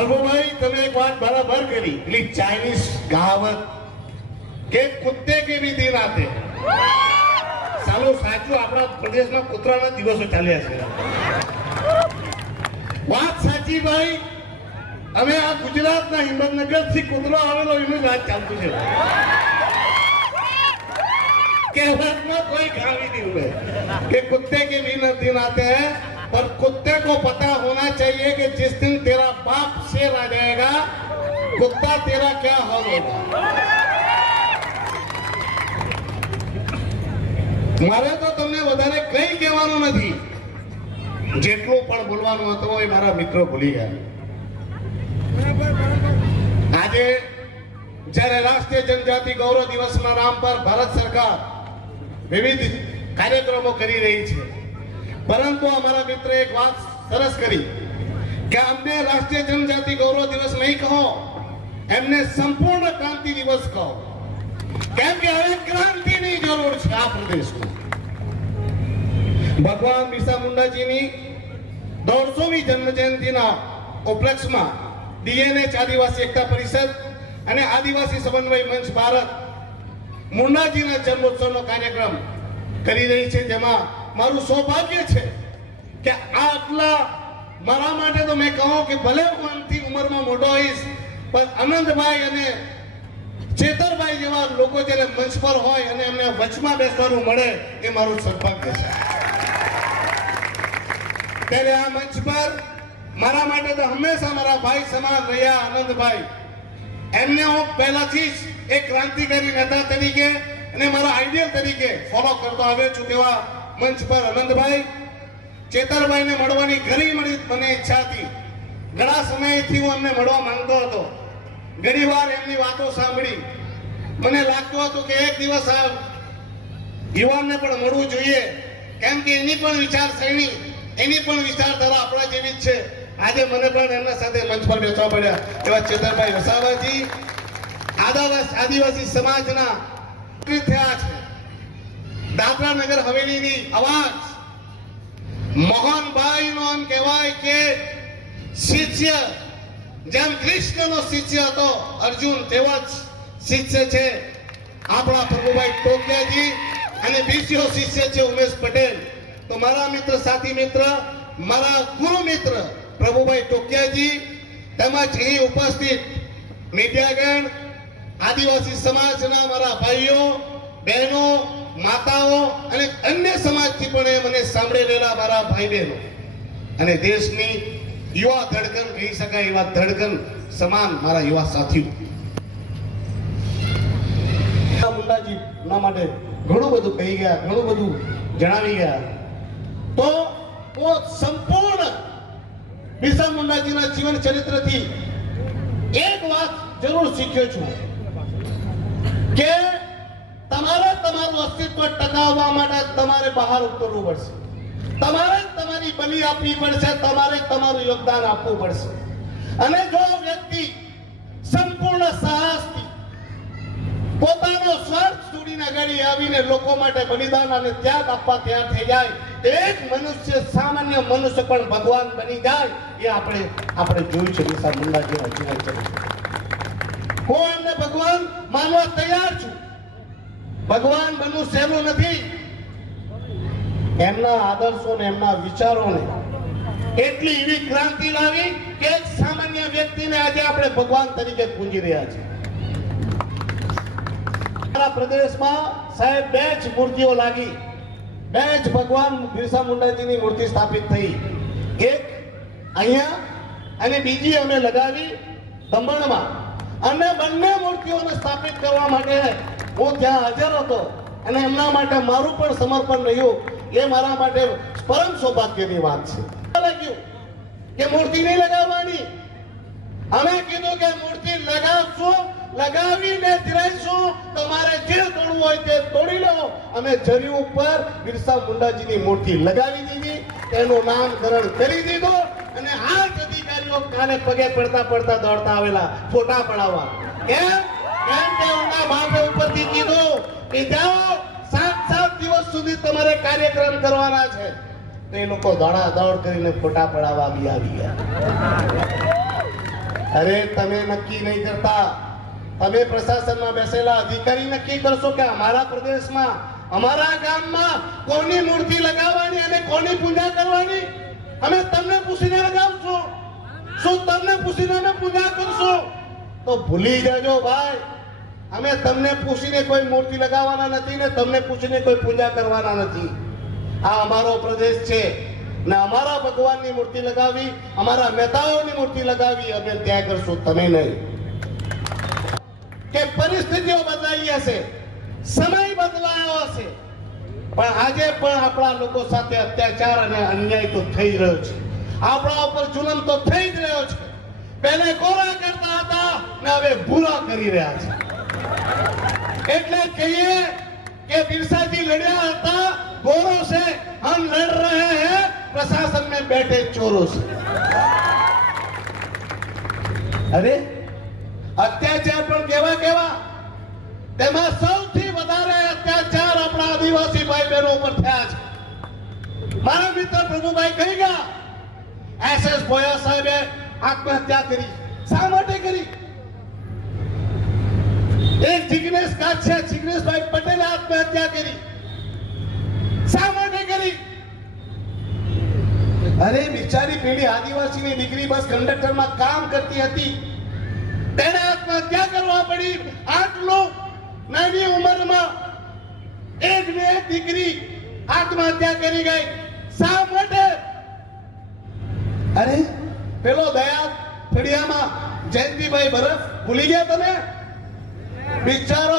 પ્રભુભાઈ તમે એક વાત બરાબર કરી, પેલી ચાઇનીઝ કહાવત કે કુત્તે કે ભી દિન આતે. સાલું સાચું આપણા પ્રદેશમાં કૂતરાના દિવસો ચાલ્યા છે. વાત સાચી ભાઈ. અમે આ ગુજરાતના હિંમતનગર થી કૂતરો આવેલો એની વાત ચાલતું છે. કહેવતમાં કોઈ ગાવી नहीं हुए कि कुत्ते के भी दिन आते हैं, पर कुत्ते को पता होना चाहिए कि जिस दिन तेरा बाप शेर आ जाएगा कुत्ता तेरा क्या हाल होगा. મારે તો તમને વધારે કઈ કહેવાનું નથી, જેટલું પણ બોલવાનું હતું એ મારા મિત્રો ભૂલી ગયા. આજે જ્યારે રાષ્ટ્રીય જનજાતિ ગૌરવ દિવસના નામ પર ભારત સરકાર વિવિધ કાર્યક્રમો કરી રહી છે, પરંતુ અમારા મિત્રે એક વાત સરસ કરી કે અમને રાષ્ટ્રીય જનજાતિ ગૌરવ દિવસ નહીં કહો, એમને સંપૂર્ણ ક્રાંતિ દિવસ કહો, કેમ કે હવે ક્રાંતિની જરૂર છે આ પ્રદેશમાં. ભગવાન બિરસા મુંડાજીની 150મી જન્મ જયંતિના ઉપલક્ષમાં ડીએનએચ આદિવાસી એકતા પરિષદ અને આદિવાસી સમન્વય મંચ ભારત મુંડાજીના જન્મોત્સવનો કાર્યક્રમ કરી રહી છે, જેમાં મારું સૌભાગ્ય છે કે આટલા મારા માટે તો મેં કહું કે ભલે હું આમથી ઉંમરમાં મોટો હોઈશ, પણ આનંદભાઈ અને ચેતરભાઈ જેવા લોકો જ્યારે મંચ પર હોય અને એમને વચમાં બેસવાનું મળે એ મારું સૌભાગ્ય છે. ત્યારે આ મંચ પર મારા માટે તો હંમેશા મારા ભાઈ સમાન રહ્યા આનંદભાઈ. એમને હું પહેલાથી જ એક ક્રાંતિકારી નેતા તરીકે અને મારા આઈડિયલ તરીકે ફોલો કરતો આવ્યો છું. તેવા મંચ પર આનંદભાઈ, ચેતરભાઈને મળવાની ઘણી મને ઈચ્છા હતી. ઘણા સમયથી હું એમને મળવા માંગતો હતો. ઘણી વાર એમની વાતો સાંભળી મને લાગતું હતું કે એક દિવસ આ યુવાનને પણ મળવું જોઈએ, કેમ કે એની પણ વિચારસરણી, એની પણ વિચારધારા આપણા જેવી જ છે. આજે મને પણ એમના સાથે મંચ પર બેસવા પડ્યા એવા ચેતરભાઈ વસાવાજી આદિવાસી સમાજના થયા છે. દાદરા નગર હવેલીની અવાજ મોહનભાઈનો એમ કહેવાય કે શિષ્ય, જેમ કૃષ્ણનો શિષ્ય હતો અર્જુન, તેવા જ શિષ્ય છે આપણા પ્રભુભાઈ ટોકિયાજી, અને બીજો શિષ્ય છે ઉમેશ પટેલ. તો મારા મિત્ર, સાથી મિત્ર, મારા ગુરુ મિત્ર પ્રભુભાઈ ટોકિયાજી તેમજ અહીં ઉપસ્થિત મીડિયાગણ, આદિવાસી સમાજના મારા ભાઈઓ, બહેનો, માતાઓ અને અન્ય સમાજથી પણ મને સાંભળી રહેલા મારા ભાઈ બહેનો અને દેશની યુવા ધડકન કહી શકાય એવા ધડકન સમાન મારા યુવા સાથીઓ. મુંડાજી ના માટે ઘણું બધું કહી ગયા, ઘણું બધું જણાવી ગયા. તો હું સંપૂર્ણ બિરસા મુંડાજીના જીવન ચરિત્રથી એક વાત જરૂર શીખ્યો છું કે તમારે તમારું અસ્તિત્વ ટકાવવા માટે તમારે બહાર ઉતરવું પડશે, તમારે તમારી બલી આપવી પડશે, તમારે તમારું યોગદાન આપવું પડશે. અને જો વ્યક્તિ સંપૂર્ણ સાહસથી પોતાનો સ્વાર્થ છોડીને આગળ આવીને લોકો માટે બલિદાન અને ત્યાગ આપવા તૈયાર થઈ જાય, એક મનુષ્ય, સામાન્ય મનુષ્ય પણ ભગવાન બની જાય, એ આપણે જોયું છે બિરસા મુંડાજીના જીવન ચરિત્ર. હું એમને ભગવાન માનવા તૈયાર છું. ભગવાન બનવું સહેલું નથી. એમના આદર્શો ને એમના વિચારોને એટલી એવી ક્રાંતિ લાવી કે એક સામાન્ય વ્યક્તિને આજે આપણે ભગવાન તરીકે પૂજી રહ્યા છીએ. આપણા પ્રદેશમાં સાહેબ 2 જ મૂર્તિઓ લાગી, 2 જ ભગવાન બિરસા મુંડાજીની મૂર્તિ સ્થાપિત થઈ. એક અહીંયા અને બીજી અમે લગાવી દમણમાં. અને બંને મૂર્તિઓને સ્થાપિત કરવા માટે હું ત્યાં હાજર હતો અને એમના માટે મારું પણ સમર્પણ રહ્યું. એ મારા માટે પરમ સૌભાગ્યની વાત છે. લાગ્યું કે મૂર્તિ નહીં લગાવવાની, અમે કીધું કે મૂર્તિ લગાવશું, લગાવીને રહીશું, તમારે જે તોડવું હોય તે તોડી લો. અમે ઝરી ઉપર બિરસા મુંડાજીની મૂર્તિ લગાવી દીધી, તેનું નામકરણ કરી દીધું અને આ જ અધિકારીઓ કાલે પગે પડતા દોડતા આવેલા ફોટા પડાવવા. કેમ કે ઉના બાંધે ઉપરથી કીધું કે જાઓ 7 દિવસ સુધી તમારે કાર્યક્રમ કરવાના છે. તો એ લોકો દોડા દોડ કરીને ફોટા પડાવવા આવી ગયા. અરે તમે નક્કી નહીં કરતા, તમે પ્રશાસનમાં બેસેલા અધિકારી નક્કી કરશો કે અમારા પ્રદેશમાં અમારા ગામમાં કોની મૂર્તિ લગાવવાની અને કોની પૂજા કરવાની. અમે તમને પૂછીને લગાવશું. શું તમને પૂછીને અમે પૂજા કરશું? તો ભૂલી જજો ભાઈ, અમે તમને પૂછીને કોઈ મૂર્તિ લગાવવાના નથી ને તમને પૂછીને કોઈ પૂજા કરવાના નથી. આ અમારો પ્રદેશ છે ને અમારા ભગવાનની મૂર્તિ લગાવી, અમારા નેતાઓની મૂર્તિ લગાવી અમે ત્યાં કરશું, તમે નહીં. કે પરિસ્થિતિઓ બદલાઈ હશે, સમય બદલાયો હશે, પણ આજે પણ આપણા લોકો સાથે અત્યાચાર અને અન્યાય તો થઈ રહ્યો છે. આપણા ઉપર જુલમ તો થઈ જ રહ્યો છે. પહેલે કોરા કરતા હતા ને હવે ભૂરા કરી રહ્યા છે. એટલે કહીએ કે બિરસાજી લડ્યા હતા ગોરો से, हम लड़ रहे हैं प्रशासन में बैठे चोरों से. અરે અત્યાચાર પણ કેવા કેવા, તેમાં સૌથી વધારે અત્યાચાર આપણા આદિવાસી ભાઈ બહેનો ઉપર થયા છે. મારા મિત્ર પ્રભુભાઈ કહી ગયા, એસએસ બોયા સાહેબે આત્મહત્યા કરી. શા માટે કરી? એક જિગ્નેશ કાછિયા, જિગ્નેશભાઈ પટેલે આત્મહત્યા કરી. શા માટે કરી? અરે બિચારી પેલી આદિવાસીની દીકરી બસ કંડક્ટરમાં કામ કરતી હતી, તેને આત્મહત્યા કરવા પડી. આટલું નાની ઉંમરમાં એક ને એક દીકરી આત્મહત્યા કરી ગઈ. શા માટે? અરે પેલો દયા ફળિયામાં જયંતિભાઈ બરફ ભૂલી ગયા તમે? બિચારો